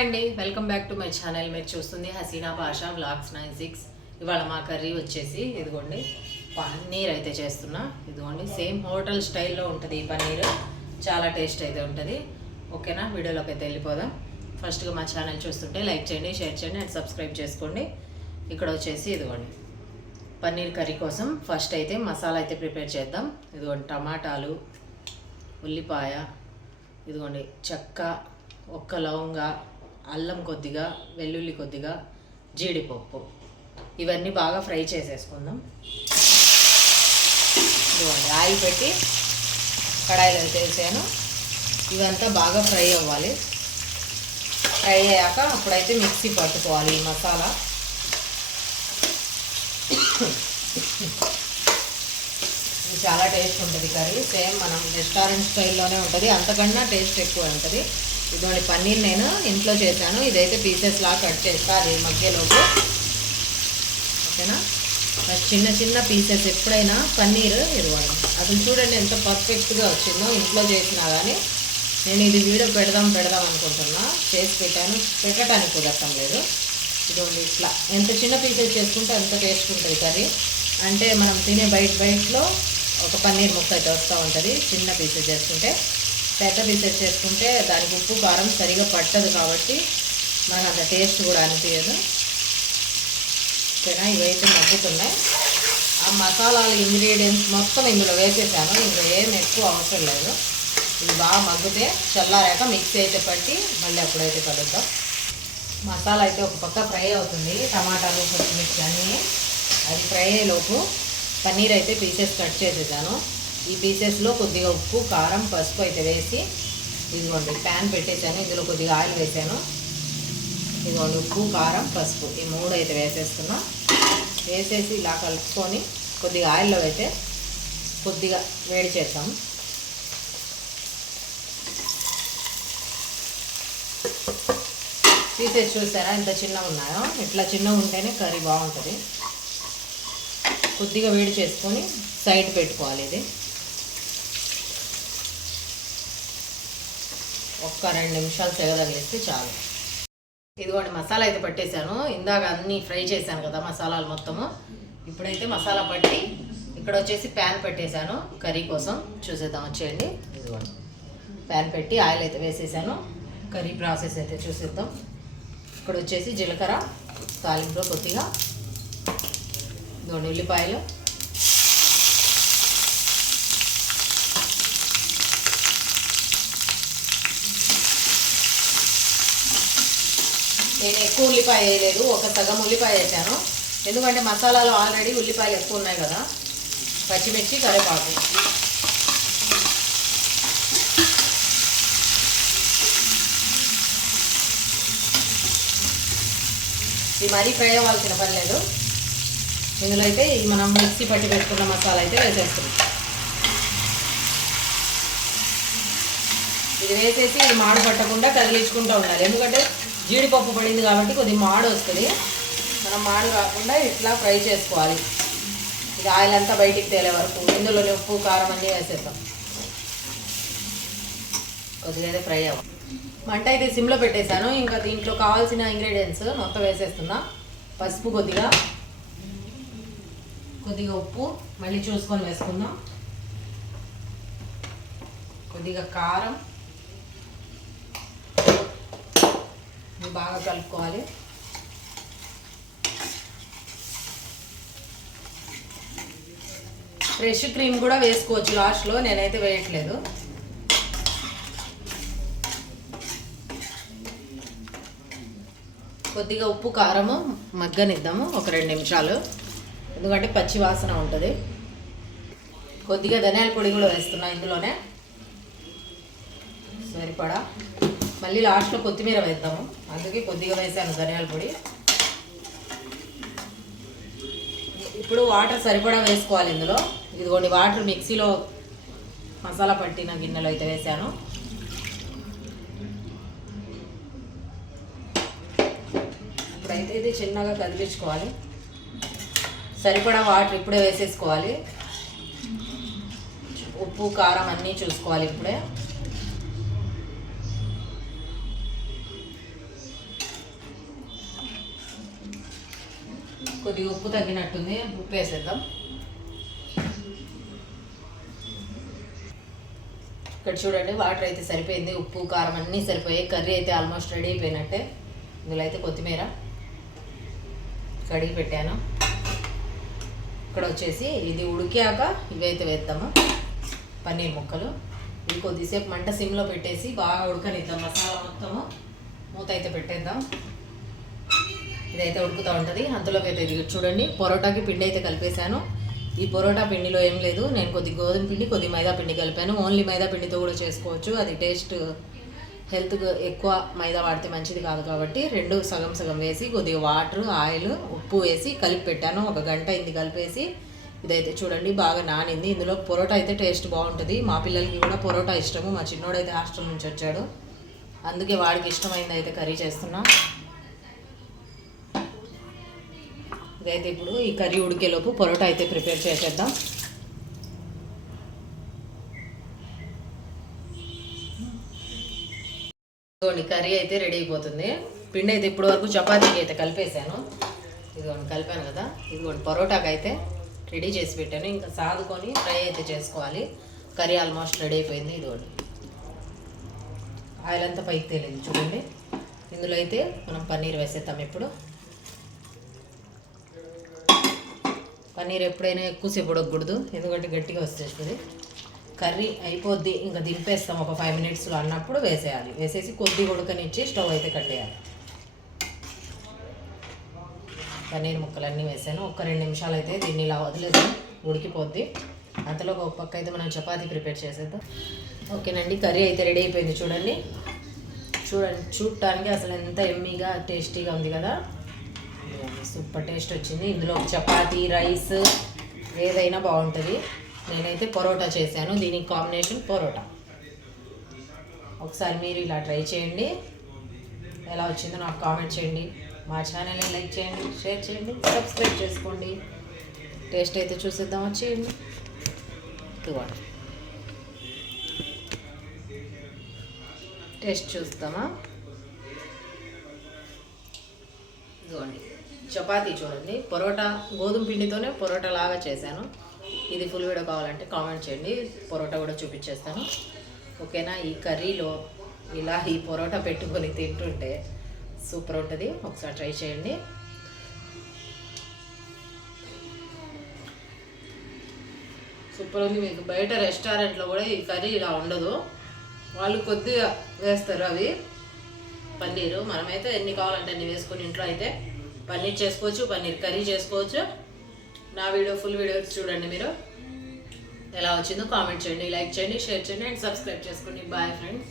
అండి welcome back to my channel. మీరు చూస్తుంది హసీనా భాషా వ్లాగ్స్ 96. ఇవాళ మా కర్రీ వచ్చేసి ఇదిగోండి పన్నీర్ అయితే చేస్తున్నా. ఇదిగోండి సేమ్ హోటల్ స్టైల్లో ఉంటుంది ఈ పన్నీర్, చాలా టేస్ట్ అయితే ఉంటుంది. ఓకేనా, వీడియోలోకి అయితే వెళ్ళిపోదాం. ఫస్ట్గా మా ఛానల్ చూస్తుంటే లైక్ చేయండి, షేర్ చేయండి అండ్ సబ్స్క్రైబ్ చేసుకోండి. ఇక్కడ వచ్చేసి ఇదిగోండి పన్నీర్ కర్రీ కోసం ఫస్ట్ అయితే మసాలా అయితే ప్రిపేర్ చేద్దాం. ఇదిగోండి టమాటాలు, ఉల్లిపాయ, ఇదిగోండి చెక్క, ఒక్క లవంగా, అల్లం కొద్దిగా, వెల్లుల్లి కొద్దిగా, జీడిపప్పు, ఇవన్నీ బాగా ఫ్రై చేసేసుకుందాం. ఇదిగోండి ఆయిల్ పెట్టి కడాయిలో వేసాను. ఇవంతా బాగా ఫ్రై అవ్వాలి. ఫ్రై అయ్యాక అప్పుడైతే మిక్సీ పట్టుకోవాలి ఈ మసాలా. ఇది చాలా టేస్ట్ ఉంటుంది కర్రీ, సేమ్ మనం రెస్టారెంట్ స్టైల్లోనే ఉంటుంది, అంతకన్నా టేస్ట్ ఎక్కువ ఉంటుంది. ఇదిగోండి పన్నీర్ నేను ఇంట్లో చేశాను. ఇదైతే పీసెస్ లాగా కట్ చేస్తారు ఈ మధ్యలోపు. ఓకేనా, చిన్న చిన్న పీసెస్ ఎప్పుడైనా పన్నీర్ ఇదిగోండి అసలు చూడండి ఎంత పర్ఫెక్ట్గా వచ్చిందో ఇంట్లో చేసినా కానీ. నేను ఇది వీడియో పెడదాం అనుకుంటున్నా, చేసి పెట్టడానికి కుదరటం లేదు. ఇదిగోండి ఇట్లా ఎంత చిన్న పీసెస్ చేసుకుంటే అంత టేస్ట్ ఉంటుంది కర్రీ. అంటే మనం తినే బయటలో ఒక పన్నీర్ ముక్క అయితే వస్తూ ఉంటుంది చిన్న పీసెస్ చేసుకుంటే. పెద్ద పీసెస్ చేసుకుంటే దానికి ఉప్పు కారం సరిగా పట్టదు కాబట్టి మనకు అంత టేస్ట్ కూడా అనిపించదు. ఓకేనా, ఇవైతే మగ్గుతున్నాయి. ఆ మసాలాలు ఇంగ్రీడియంట్స్ మొత్తం ఇందులో వేసేసాను, ఇంకా ఏం ఎక్కువ అవసరం లేదు. ఇది బాగా మగ్గితే చల్లారాక మిక్సీ అయితే పట్టి మళ్ళీ అప్పుడైతే కలుద్దాం. మసాలా అయితే ఒక పక్క ఫ్రై అవుతుంది, టమాటాలు పచ్చిమిర్చి అన్నీ. అది ఫ్రై అయ్యేలోపు పన్నీర్ అయితే పీసెస్ కట్ చేసేసాను. ఈ పీసెస్లో కొద్దిగా ఉప్పు, కారం, పసుపు అయితే వేసి ఇదిగోండి ప్యాన్ పెట్టేసాను. ఇందులో కొద్దిగా ఆయిల్ వేసాను. ఇదిగోండి ఉప్పు, కారం, పసుపు ఈ మూడు అయితే వేసేస్తున్నా. వేసేసి ఇలా కలుపుకొని కొద్దిగా ఆయిల్లో అయితే కొద్దిగా వేడి చేస్తాం. పీసెస్ చూసారా ఎంత చిన్నగా ఉన్నాయో, ఇట్లా చిన్నగా ఉంటేనే కర్రీ బాగుంటుంది. కొద్దిగా వేడి చేసుకొని సైడ్ పెట్టుకోవాలి. ఇది ఒక్క 2 నిమిషాలు సెగదగిలిస్తే చాలు. ఇదిగోండి మసాలా అయితే పట్టేశాను. ఇందాక అన్నీ ఫ్రై చేశాను కదా మసాలాలు మొత్తము. ఇప్పుడైతే మసాలా పట్టి ఇక్కడ వచ్చేసి ప్యాన్ పెట్టేశాను కర్రీ కోసం. చూసేద్దాం వచ్చేయండి. ఇదిగోండి ప్యాన్ పెట్టి ఆయిల్ అయితే వేసేసాను. కర్రీ ప్రాసెస్ అయితే చూసేద్దాం. ఇక్కడ వచ్చేసి జీలకర్ర, తాలింపులో కొద్దిగా ఇదిగోండి ఉల్లిపాయలు, నేను ఎక్కువ ఉల్లిపాయ వేయలేదు, ఒక సగం ఉల్లిపాయ వేసాను. ఎందుకంటే మసాలాలో ఆల్రెడీ ఉల్లిపాయలు ఎక్కువ ఉన్నాయి కదా. పచ్చిమిర్చి, కరివేపాకు, ఇది మరీ ఫ్రై అవ్వాల్సిన పని లేదు. ఇందులో అయితే మనం మిక్సీ పట్టి పెట్టుకున్న మసాలా అయితే వేసేస్తున్నాం. ఇది వేసేసి ఇది మాడు పట్టకుండా కదిలించుకుంటూ ఉండాలి. ఎందుకంటే జీడిపప్పు పడింది కాబట్టి కొద్దిగా మాడు వస్తుంది. మనం మాడు కాకుండా ఇట్లా ఫ్రై చేసుకోవాలి. ఇది ఆయిల్ అంతా బయటికి తేలే వరకు ఇందులో ఉప్పు, కారం అన్నీ వేసేస్తాం. కొద్దిగా అయితే ఫ్రై అవ్వాలి. మంట అయితే సిమ్లో పెట్టేశాను. ఇంకా దీంట్లో కావాల్సిన ఇంగ్రీడియంట్స్ మొత్తం వేసేస్తున్నా. పసుపు కొద్దిగా ఉప్పు మళ్ళీ చూసుకొని వేసుకుందాం. కొద్దిగా కారం, ఇది బాగా కలుపుకోవాలి. ఫ్రెష్ క్రీమ్ కూడా వేసుకోవచ్చు లాస్ట్లో, నేనైతే వేయట్లేదు. కొద్దిగా ఉప్పు, కారము మగ్గనిద్దాము ఒక 2 నిమిషాలు, ఎందుకంటే పచ్చి వాసన ఉంటుంది. కొద్దిగా ధనియాల పొడి కూడా వేస్తున్నా ఇందులోనే సరిపడా. మళ్ళీ లాస్ట్లో కొత్తిమీర వేద్దాము, అందుకే కొద్దిగా వేసాను ధనియాల పొడి. ఇప్పుడు వాటర్ సరిపడా వేసుకోవాలి ఇందులో. ఇదిగోండి వాటర్ మిక్సీలో మసాలా పట్టిన గిన్నెలో అయితే వేసాను. ఇప్పుడైతే ఇది చిన్నగా కదిలించుకోవాలి. సరిపడా వాటర్ ఇప్పుడే వేసేసుకోవాలి. ఉప్పు, కారం అన్నీ చూసుకోవాలి ఇప్పుడే. కొద్దిగా ఉప్పు తగ్గినట్టుంది, ఉప్పు వేసేద్దాం. ఇక్కడ చూడండి వాటర్ అయితే సరిపోయింది, ఉప్పు కారం అన్నీ సరిపోయాయి. కర్రీ అయితే ఆల్మోస్ట్ రెడీ అయిపోయినట్టే. ఇందులో అయితే కొత్తిమీర కడిగి పెట్టాను. ఇక్కడ వచ్చేసి ఇది ఉడికాక ఇవైతే వేద్దాము, పన్నీర్ ముక్కలు. ఇది కొద్దిసేపు మంట సిమ్లో పెట్టేసి బాగా ఉడకనిద్దాం. మసాలా మొత్తము మూత అయితే పెట్టేద్దాం. ఇదైతే ఉడుకుతూ ఉంటుంది. అంతలోకి అయితే ఇది చూడండి పొరోటాకి పిండి అయితే కలిపేశాను. ఈ పొరోటా పిండిలో ఏం లేదు, నేను కొద్ది గోధుమ పిండి కొద్ది మైదా పిండి కలిపాను. ఓన్లీ మైదా పిండితో కూడా చేసుకోవచ్చు, అది టేస్ట్ హెల్త్ ఎక్కువ మైదా వాడితే మంచిది కాదు కాబట్టి రెండు సగం సగం వేసి కొద్దిగా వాటర్ ఆయిల్ ఉప్పు వేసి కలిపి పెట్టాను. 1 గంట అయింది కలిపేసి. ఇదైతే చూడండి బాగా నానింది. ఇందులో పొరోటా అయితే టేస్ట్ బాగుంటుంది. మా పిల్లలకి కూడా పొరోటా ఇష్టము. మా చిన్నోడైతే హాస్టల్ నుంచి వచ్చాడు, అందుకే వాడికి ఇష్టమైంది అయితే కర్రీ చేస్తున్నా. ఇదైతే ఇప్పుడు ఈ కర్రీ ఉడికేలోపు పొరోటా అయితే ప్రిపేర్ చేసేద్దాం. ఇదిగోండి కర్రీ అయితే రెడీ అయిపోతుంది. పిండి అయితే ఇప్పటి వరకు చపాతీకి అయితే కలిపేసాను. ఇదిగోండి కలిపాను కదా, ఇదిగోండి పొరోటాకి అయితే రెడీ చేసి పెట్టాను. ఇంకా సాదుకొని ఫ్రై అయితే చేసుకోవాలి. కర్రీ ఆల్మోస్ట్ రెడీ అయిపోయింది. ఇదిగోండి ఆయిల్ అంతా పైకి తేలింది చూడండి. ఇందులో అయితే మనం పన్నీర్ వేసేద్దాం. ఇప్పుడు పన్నీర్ ఎప్పుడైనా ఎక్కువసేపు ఉడకకూడదు, ఎందుకంటే గట్టిగా వచ్చేస్తుంది. కర్రీ అయిపోద్ది ఇంకా దింపేస్తాం ఒక 5 మినిట్స్లో అన్నప్పుడు వేసేయాలి. వేసేసి కొద్దిగా ఉడకనిచ్చి స్టవ్ అయితే కట్టేయాలి. పన్నీర్ ముక్కలన్నీ వేసాను. ఒక 2 నిమిషాలు అయితే దీన్ని ఇలా వదిలేద్దాం, ఉడికిపోద్ది. అంతలో ఒక పక్క అయితే మనం చపాతీ ప్రిపేర్ చేసేద్దాం. ఓకేనండి కర్రీ అయితే రెడీ అయిపోయింది. చూడండి చూడటానికి అసలు ఎంత ఎమ్మీగా టేస్టీగా ఉంది కదా, సూపర్ టేస్ట్ వచ్చింది. ఇందులో చపాతీ రైస్ ఏదైనా బాగుంటుంది. నేనైతే పొరోటా చేశాను, దీనికి కాంబినేషన్ పొరోటా. ఒకసారి మీరు ఇలా ట్రై చేయండి, ఎలా వచ్చిందో నాకు కామెంట్ చేయండి. మా ఛానల్ని లైక్ చేయండి, షేర్ చేయండి, సబ్స్క్రైబ్ చేసుకోండి. టేస్ట్ అయితే చూసేద్దాం, వచ్చేయండి. ఇదిగోండి టేస్ట్ చూస్తామా. ఇదిగోండి చపాతీ చూడండి, పొరోటా గోధుమ పిండితోనే పొరోటా లాగా చేశాను. ఇది ఫుల్ వీడియో కావాలంటే కామెంట్ చేయండి, పొరోటా కూడా చూపించేస్తాను. ఓకేనా. ఈ కర్రీలో ఇలా ఈ పొరోటా పెట్టుకొని తింటుంటే సూపర్ ఉంటుంది. ఒకసారి ట్రై చేయండి. సూపర్ ఉంది. మీకు బయట రెస్టారెంట్లో కూడా ఈ కర్రీ ఇలా ఉండదు, వాళ్ళు కొద్దిగా వేస్తారు అవి పన్నీరు. మనమైతే ఎన్ని కావాలంటే అన్ని వేసుకొని ఇంట్లో అయితే పన్నీర్ చేసుకోవచ్చు, పన్నీర్ కర్రీ చేసుకోవచ్చు. నా వీడియో ఫుల్ వీడియో చూడండి. మీరు ఎలా వచ్చిందో కామెంట్ చేయండి, లైక్ చేయండి, షేర్ చేయండి అండ్ సబ్స్క్రైబ్ చేసుకోండి. Bye friends.